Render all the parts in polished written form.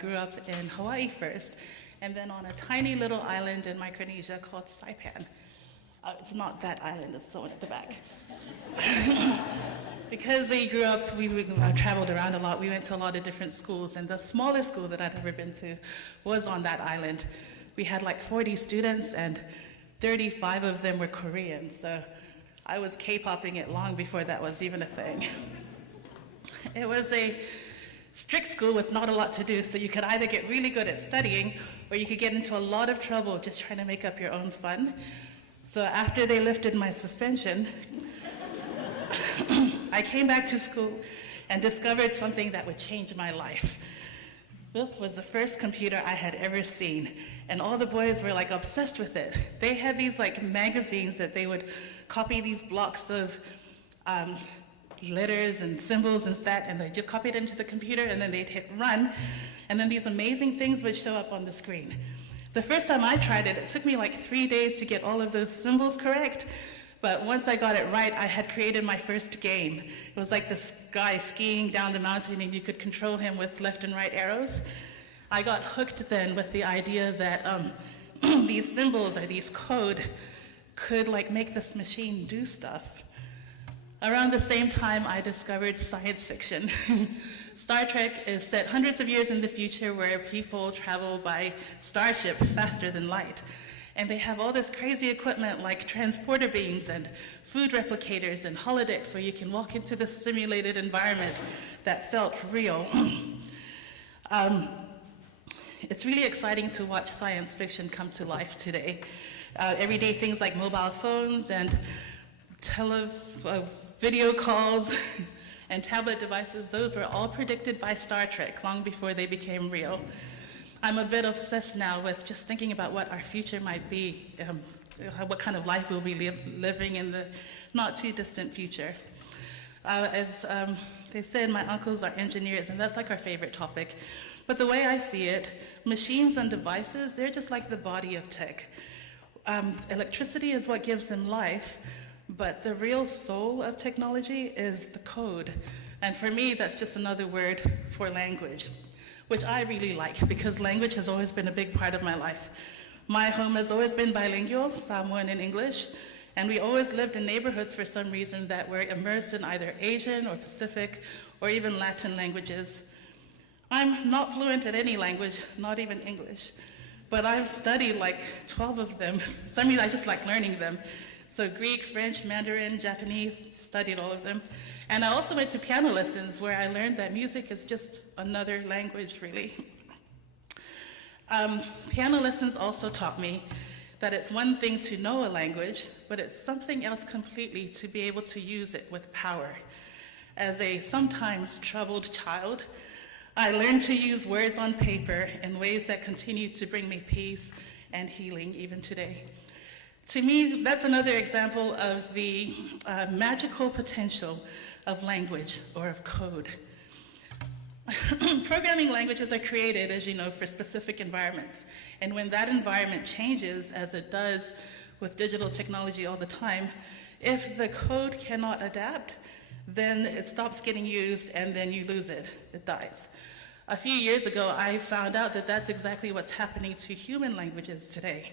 grew up in Hawaii first, and then on a tiny little island in Micronesia called Saipan. It's not that island, it's the one at the back. Because we grew up, we traveled around a lot, we went to a lot of different schools, and the smallest school that I'd ever been to was on that island. We had like 40 students, and 35 of them were Korean, so I was K-popping it long before that was even a thing. It was a strict school with not a lot to do, so you could either get really good at studying, or you could get into a lot of trouble just trying to make up your own fun. So after they lifted my suspension, I came back to school and discovered something that would change my life. This was the first computer I had ever seen, and all the boys were like obsessed with it. They had these like magazines that they would copy these blocks of letters and symbols and that, and they just copied it into the computer, and then they'd hit run, and then these amazing things would show up on the screen. The first time I tried it, it took me like 3 days to get all of those symbols correct, but once I got it right, I had created my first game. It was like this guy skiing down the mountain, and you could control him with left and right arrows. I got hooked then with the idea that these symbols or these code could like make this machine do stuff. Around the same time, I discovered science fiction. Star Trek is set hundreds of years in the future where people travel by starship faster than light. And they have all this crazy equipment like transporter beams and food replicators and holodecks where you can walk into the simulated environment that felt real. It's really exciting to watch science fiction come to life today. Everyday things like mobile phones and video calls and tablet devices, those were all predicted by Star Trek long before they became real. I'm a bit obsessed now with just thinking about what our future might be, what kind of life we'll be living in the not too distant future. As they said, my uncles are engineers, and that's like our favorite topic. But the way I see it, machines and devices, they're just like the body of tech. Electricity is what gives them life, but the real soul of technology is the code. And for me, that's just another word for language, which I really like because language has always been a big part of my life. My home has always been bilingual, Samoan and English, and we always lived in neighborhoods for some reason that were immersed in either Asian or Pacific or even Latin languages. I'm not fluent in any language, not even English, but I've studied like 12 of them. For some reason, I just like learning them. So Greek, French, Mandarin, Japanese, studied all of them. And I also went to piano lessons where I learned that music is just another language, really. Piano lessons also taught me that it's one thing to know a language, but it's something else completely to be able to use it with power. As a sometimes troubled child, I learned to use words on paper in ways that continue to bring me peace and healing even today. To me, that's another example of the magical potential of language or of code. Programming languages are created, as you know, for specific environments. And when that environment changes, as it does with digital technology all the time, if the code cannot adapt, then it stops getting used and then you lose it, it dies. A few years ago, I found out that that's exactly what's happening to human languages today,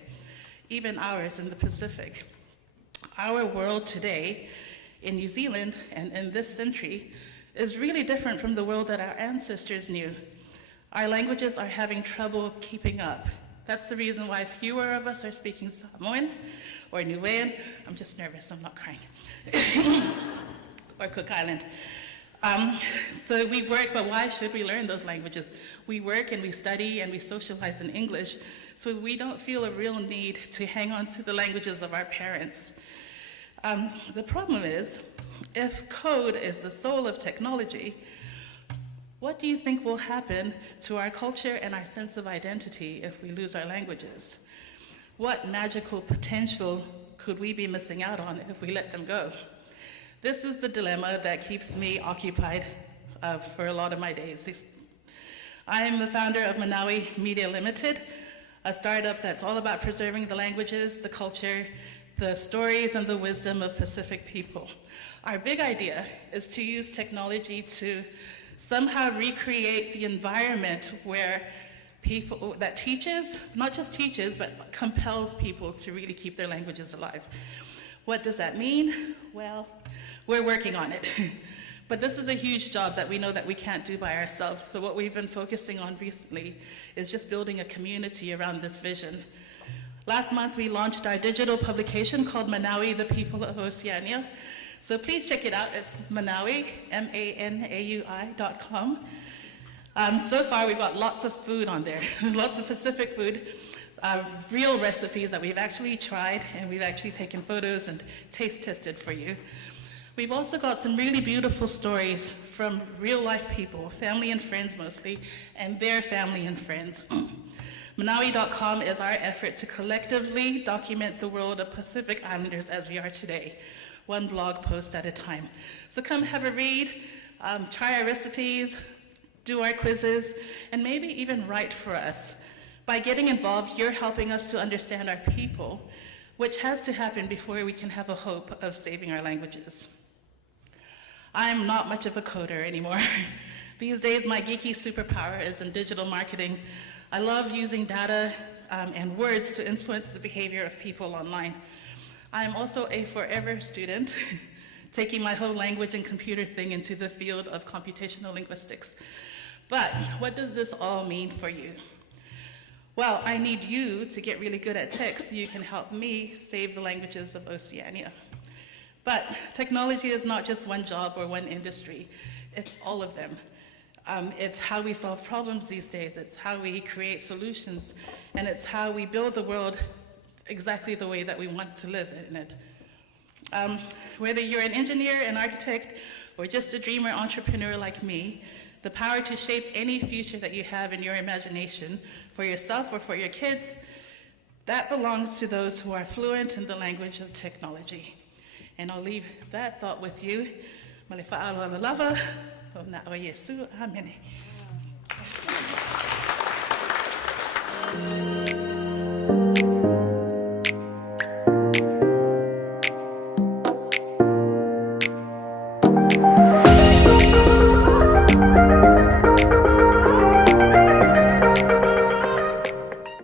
even ours in the Pacific. Our world today in New Zealand and in this century is really different from the world that our ancestors knew. Our languages are having trouble keeping up. That's the reason why fewer of us are speaking Samoan or Niuean. I'm just nervous, I'm not crying. Or Cook Island. So we work, but why should we learn those languages? We work and we study and we socialize in English, so we don't feel a real need to hang on to the languages of our parents. The problem is, if code is the soul of technology, what do you think will happen to our culture and our sense of identity if we lose our languages? What magical potential could we be missing out on if we let them go? This is the dilemma that keeps me occupied for a lot of my days. I am the founder of Manaui Media Limited, a startup that's all about preserving the languages, the culture, the stories, and the wisdom of Pacific people. Our big idea is to use technology to somehow recreate the environment where people, that teaches, not just teaches, but compels people to really keep their languages alive. What does that mean? Well, we're working on it. But this is a huge job that we know that we can't do by ourselves. So what we've been focusing on recently is just building a community around this vision. Last month, we launched our digital publication called Manaui, the People of Oceania. So please check it out. It's Manaui, MANAUI.com. So far, we've got lots of food on there. There's lots of Pacific food, real recipes that we've actually tried, and we've actually taken photos and taste tested for you. We've also got some really beautiful stories from real life people, family and friends mostly, and their family and friends. Manaui.com is our effort to collectively document the world of Pacific Islanders as we are today, one blog post at a time. So come have a read, try our recipes, do our quizzes, and maybe even write for us. By getting involved, you're helping us to understand our people, which has to happen before we can have a hope of saving our languages. I'm not much of a coder anymore. These days, my geeky superpower is in digital marketing. I love using data and words to influence the behavior of people online. I'm also a forever student, taking my whole language and computer thing into the field of computational linguistics. But what does this all mean for you? Well, I need you to get really good at tech so you can help me save the languages of Oceania. But technology is not just one job or one industry, it's all of them. It's how we solve problems these days, it's how we create solutions, and it's how we build the world exactly the way that we want to live in it. Whether you're an engineer, an architect, or just a dreamer entrepreneur like me, the power to shape any future that you have in your imagination for yourself or for your kids, that belongs to those who are fluent in the language of technology. And I'll leave that thought with you. Malefa'aloa lava, o na o Yesu, amen.